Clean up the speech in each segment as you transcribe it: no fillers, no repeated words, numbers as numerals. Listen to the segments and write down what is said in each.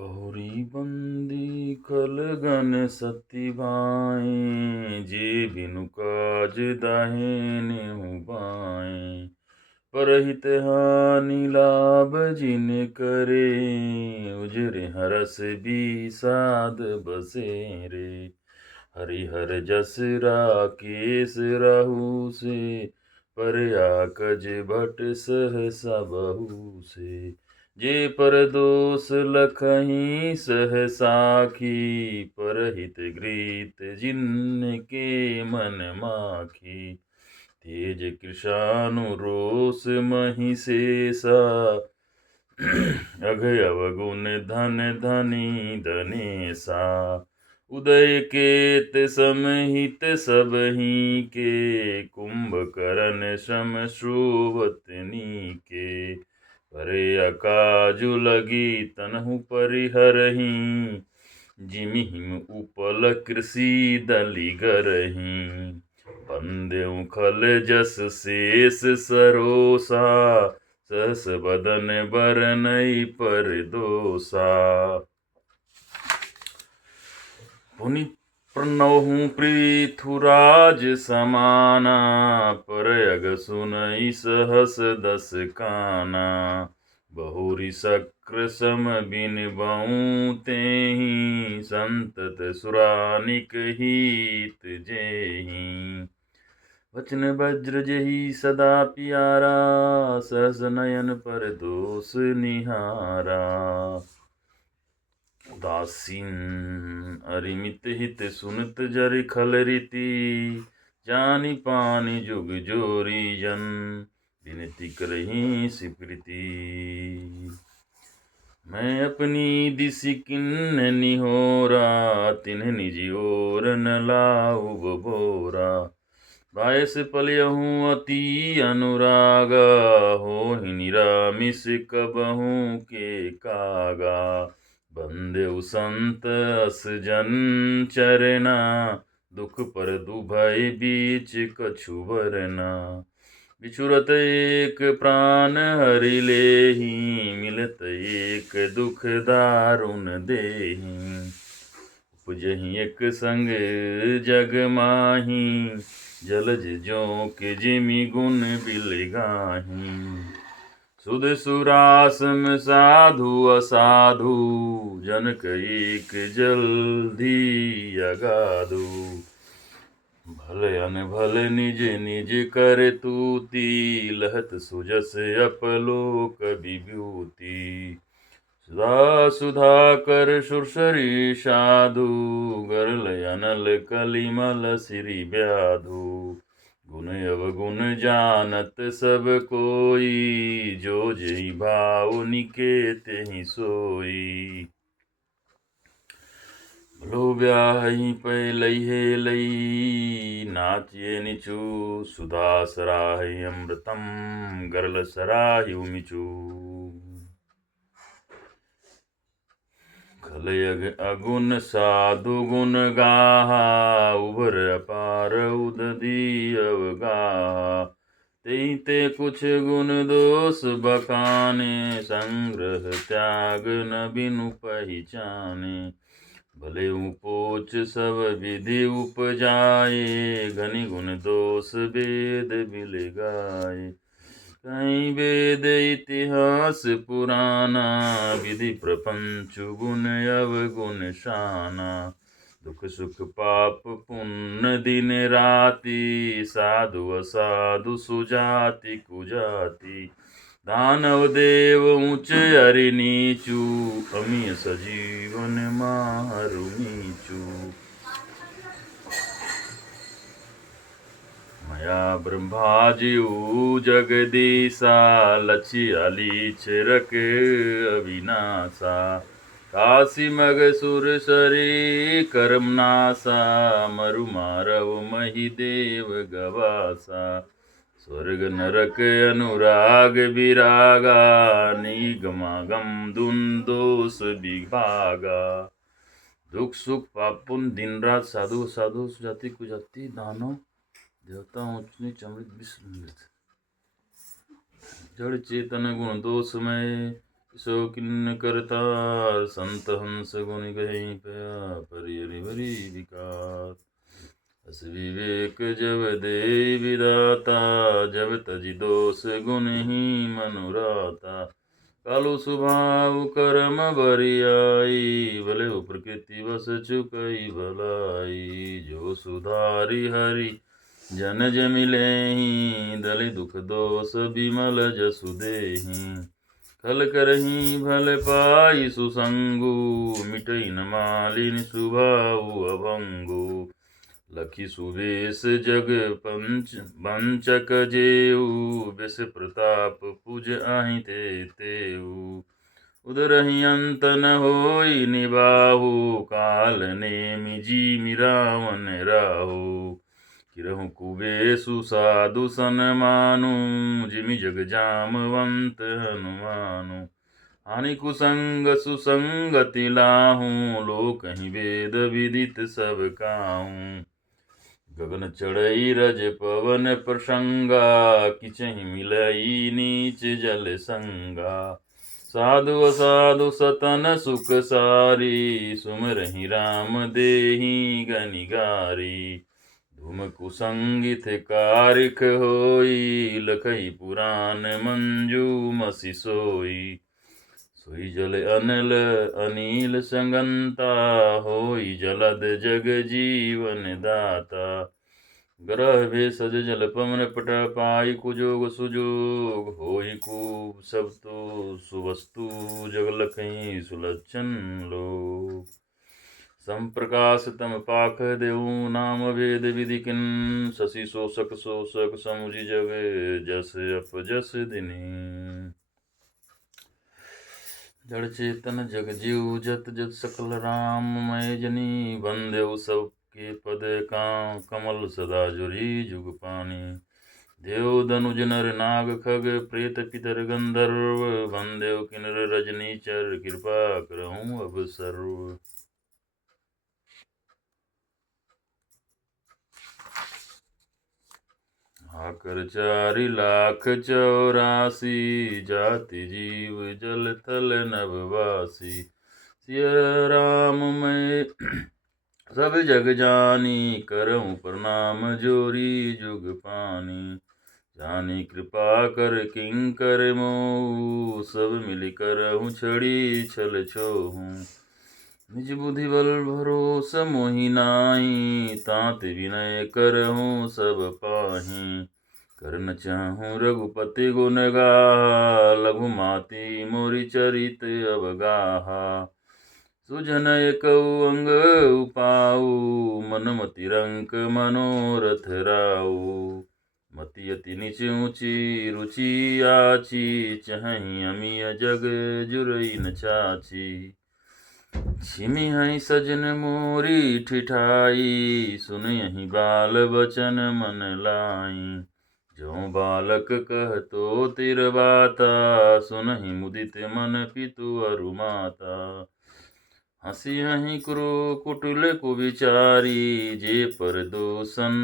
बहुरी बंदी खलगन सती भाएं, जे बिनु काज दाहिने बाएं। परहित हानि लाभ जिन करे, उजरे हरस बिषाद बसे रे। हरिहर जस राकेश रहु से, परया कज भट सहसा बहू से। जे पर दोष लखहि सह साखी, परहित गृहीत जिनके मन माखी। तेज कृशानुरोष महिषेषा, अघ अवगुण धन धनी धनेसा। उदय केत समहित सबहि के, कुंभकर्ण सम श्रोवतनी के। परे अकाजु लगी तनहु परिहरहि, जिमि हिम उपल कृषि दलि गरहि। बंदेउ खल जस शेष सरोसा, सहस बदन बरनई पर दोसा। पुनि प्रणवहु पृथुराज समाना, पर अग सुनई सहस दस काना। बहुरी शक्र सम बिन बहूं तेहि, संतत सुरानिक हित जेहि। वचन वज्र जेहि सदा प्यारा, सहस नयन पर दोष निहारा। उदासीन अरिमित हित सुनत जरि खल रीति, जानि पानि जुग जोरी जन, विनती करहि स्वीकृति। मैं अपनी दिसि किन्न निहोरा, तिन्ह निज ओर न लाऊ बबोरा। बायस पलयहूँ अति अनुरागा, होहि निरामिष कबहू के कागा। बंदेउ संत अस जन चरना, दुख पर दुभय बीच कछु बरना। बिछुरत एक प्राण हरि लेहि, मिलत एक दुख दारुण देहि। उपजहि एक संग जग माही, जलज जोंक जिमि गुण बिलगाही। सुध सुरासम साधु असाधु, जनक एक जल्दी अगाधु। भल अनभल निज निज कर तूती, लहत सुजस अपलोक विभूति। सुधा सुधा कर सुरसरी साधु, गरल अनल कलिमल सिरि व्याधु। गुण अवगुण जानत सब कोई, जो जेहि भाव निकेतहि सोई। भलो ब्याहि पै लइहे लई, नाचिए निचु सुधा सराहि अमृतम, गरल सराहि उमिचु। खलयग अगुण साधु गुण गाहा, उभर अपार उदधि अवगाहा। तेहि ते कुछ गुण दोष बखाने, संग्रह त्याग न बिनु पहिचाने। भले उपोच सब विधि उपजाए, घनि गुण दोष वेद बिलगाए। कहीं वेद इतिहास पुराना, विधि प्रपंच गुण अवगुण शाना। दुख सुख पाप पुण्य दिन राति, साधु असाधु सुजाति कुजाति। दानव देव ऊंच अरि नीचु, अमिय सजीवन मारु नीचु। मया ब्रह्माजिउ जगदीसा, लछि अलीछ रख अविनासा। काशी मग सुर सरी करम नासा, मरु मारव मही देव गवासा। स्वर्ग नरक अनुराग विरागा, निगमागम दुन दोष विभागा। दुख सुख पाप पुण्य दिन रात, साधु साधु सुजाति कुजाति। दानव देवता ऊंच नीच अमृत विष अमृत। जड़ चेतन गुण दोषमय, सो किन्न करतार संत हंस गुण गहि पया परि हरि भरी विकार। अस विवेक जब दे विदाता जब तजि दोष गुणहि मनुराता। कालो स्वभाव कर्म बरियाई भले हो प्रकृति बस चुकई भलाई। जो सुधारी हरि जन जमिलेहि दलि दुख दोष बिमल जसु देहि। खल करही भल पाई सुसंगु मिटई न मालिन स्वभाव अभंगु। लखी सुवेश जग पंच वंचक जेऊ विष प्रताप पुज आहि ते तेऊ। उदरहि अंत न होई निबाहु काल नेमि जीमि रावण राहु। किरहु कुबेसु साधु सनमानु जिमि जग जामवंत हनुमानु। हानि कुसंग सुसंगति लाहू लोकहि वेद विदित सब काहू। गगन चढ़ई रज पवन प्रसंगा किचहि मिलई नीच जल संगा। साधु असाधु सतन सुख सारी सुमरहि राम देहि गनिगारी। धूम कुसंगित कारिक होई लखई पुराण मंजू मसि सोई। सोई जल अनल अनील संगंता होई जलद जग जीवन दाता। ग्रह भेषज जल पवन पट पाई कुजोग सुजोग होई खूब सब तो सुवस्तु जग लखई सुलक्षण लोग। संप्रकाश तम पाख देऊ नाम वेद विधि किन शशि शोषक शोषक समुझि जग जस अप जस दिनी। जड़ चेतन जग जीव जत जत सकल राम मय जनी। बंदेउ सब के पद कमल सदा जुरी जुग पानी। देव दनुज नर नाग खग प्रेत पितर गंधर्व बंदेव किन्नर रजनी चर कृपा करहूँ अब सर्व। आकर 4 लाख 84 जाति जीव जल थल नभवासी। सिय राम मैं सब जग जानी करऊँ प्रणाम जोरी जुग पानी। जानी कृपा कर किंकर मोहु सब मिलि करहूँ छड़ी छल छोहूँ। निज बुद्धि बल भरोस मोहि नाहि तात विनय करहूँ सब पाहि। करन चाहूँ रघुपति गुण गाहा लघु माति मोरि चरित अवगाहा। सुजन एकउ अंग उपाऊ मन मति रंक मनोरथ राऊ। मति अति नीच ऊंची रुचि आची चहई अमिय जग जुरई न चाची। छिमि हई सजन मोरी ठिठाई सुनहि बाल बचन मन लाई। जो बालक कहतो तिर बाता सुनहि मुदित मन पितु अरु माता। हसी हहीं क्रो कुटिल कुविचारी जे पर दोषन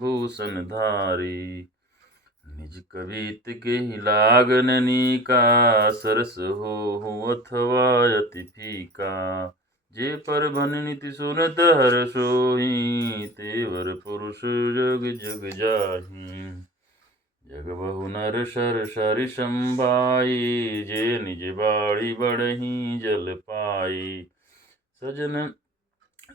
भूषण धारी। निज कवित के लागन नीका सरस हो अथवा अति फीका। जे पर भन नीति सुनत हर सोही तेवर पुरुष जग जग जाही। जग बहु नर सर सरि संभाई जे निज बाड़ी बढ़ही जल पाई। सजन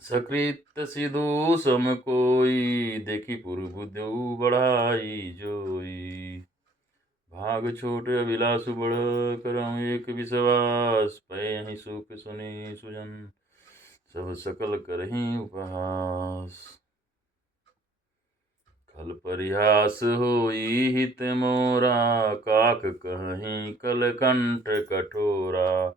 सकृत सिधु सम कोई देखी पुरबुधु बढ़ाई जोई। भाग छोट अभिलाषु बढ़ करऊँ एक विश्वास पै सुख सुनी सुजन सब सकल करहीं उपहास। खल परिहास होई हित मोरा काक कहीं कल कंठ कठोरा।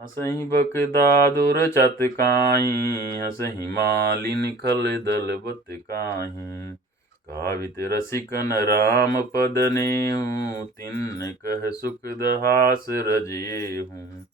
हसहि बक दादुर चत काहीं हसहि मालिन खल दल बत काहीं। कावित रसिकन राम पद नेहु तिन्न कह सुख दहास रजेहूँ।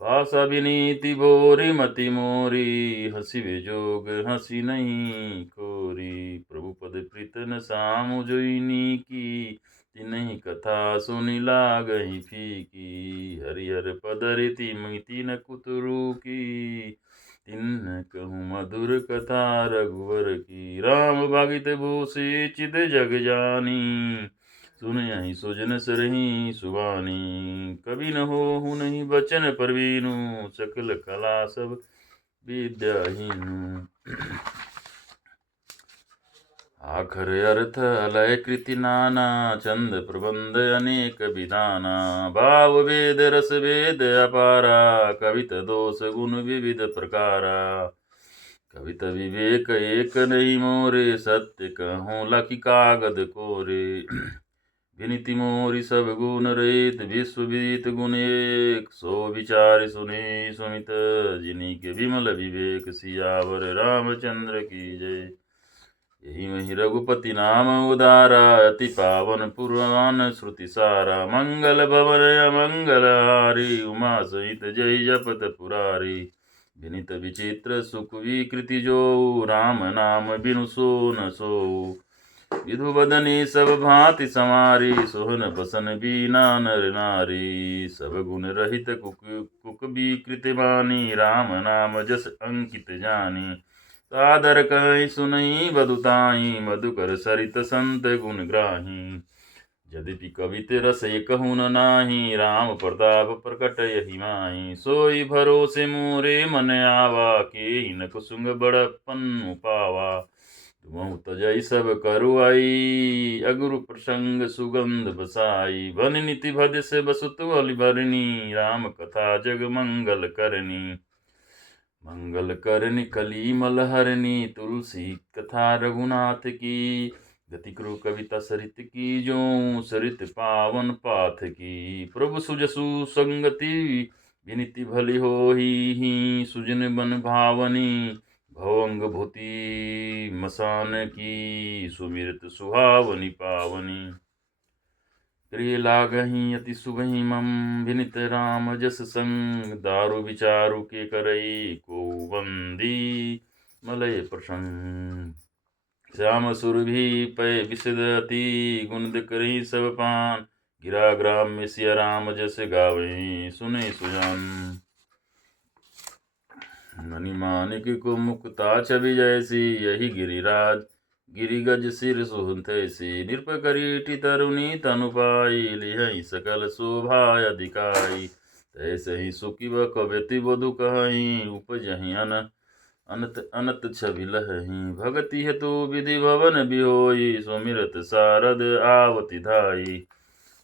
भाषा विनीति भोरी मति मोरी हंसी विजोग हंसी नहीं कोरी। प्रभु पद प्रीत न सामु जोई नीकी तिन्हि कथा सुनि लागहि फीकी। हरिहर पद रीति मिति न कुतुरु की। तिन्न कहूँ मधुर कथा रघुवर की। राम भागित भूषि चिद जग जानी। सुनहि सुजन सरहि सुबानी। कवि न होहु नहीं बचन परवीनु। सकल कला सब विद्याहीनु। आखर अर्थ अलय कृति नाना। छंद प्रबंध अनेक विधाना। भाव वेद रस वेद अपारा। कवित दोष गुण विविध प्रकारा। कवित विवेक एक नहीं मोरे। सत्य कहूँ लखि कागद कोरे। विनिति मोरी सब गुण रहित। विश्व विदित गुण एक। सो विचार सुने सुमित। जिनि के विमल विवेक। सियावर रामचंद्र की जय। यही मही रघुपति नाम उदारा। अति पावन पुराण श्रुति सारा। मंगल भवन अमंगल हारी। उमा सहित जय जपत पुरारी। विनित विचित्र सुख विकृति जो। राम नाम बिनु सो न सो। विधु बदनी सब भांति समारी। सोहन बसन बीना नर नारी। सब गुण रहित कुक विकृति बानी। राम नाम जस अंकित जानी। सादर कहि सुनहि बदुताई। मधुकर सरित संत गुण ग्राही। यद्यपि कवित रस कहूँ न नाही। राम प्रताप प्रकट यही माही। सोई भरोसे मोरे मन आवा। के न कुसुंग बड़पन पावा। तुमहु तजै सब करुआई। अगुरु प्रसंग सुगंध बसाई। बन नीति भद से बसुत अली भरनी। राम कथा जग मंगल करनी। मंगल करनी कली मलहरनी। तुलसी कथा रघुनाथ की। गति करु कविता सरित की जो। सरित पावन पाथ की। प्रभु सुजसु संगति विनीति भली होही। सुजन बन भावनी। भवंग भूति मसान की। सुमिरत सुहावनी पावनी। प्रिय लागहि अति सुगहि मम। विनित राम जस संग। दारु विचारु के करई। को बंदी मलय प्रसंग। श्याम सुरभि पय विशद अति। गुण करही सब पान। गिरा ग्राम में सिया राम जस गावे। सुने सुजान। मणि मानिक को मुक्ता छवि जैसी। यही गिरिराज गिरिगज सिर सुहंतैसी। नृप करीटि तरुणी तनु पाई। लिहै सकल शोभा अधिकाई। तैसे ही सुखी व कव्यति बधु कहई। उपजहि अनत अनत छवि लहही। भगति हेतु विधि भवन बिहोई। सुमिरत सारद आवति धाई।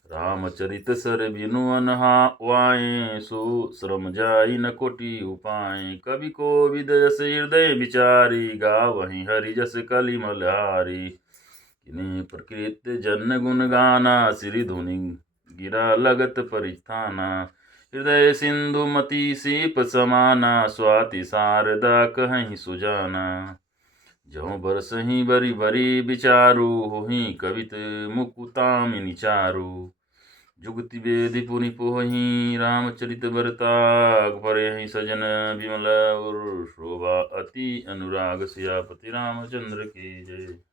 रामचरित सर बिनु अनहावाए। सो श्रम जाई न कोटि उपाय। कवि को विद जस हृदय विचारी। गावहि हरि जस कलि मलहारी। किन्हीं प्रकृत जन गुण गाना। सिरि धुनि गिरा लगत परिस्थाना। हृदय सिंधु मति सीप समाना। स्वाति शारदा कहहि सुजाना। जहाँ बरसहि बरी बरी विचारु। होहि कवित मुकुतामिनि चारु। जुगति वेदि पुनि पोहि। रामचरित बरताग परहि सजन विमल। और शोभा अति अनुराग। सियापति रामचंद्र की जय।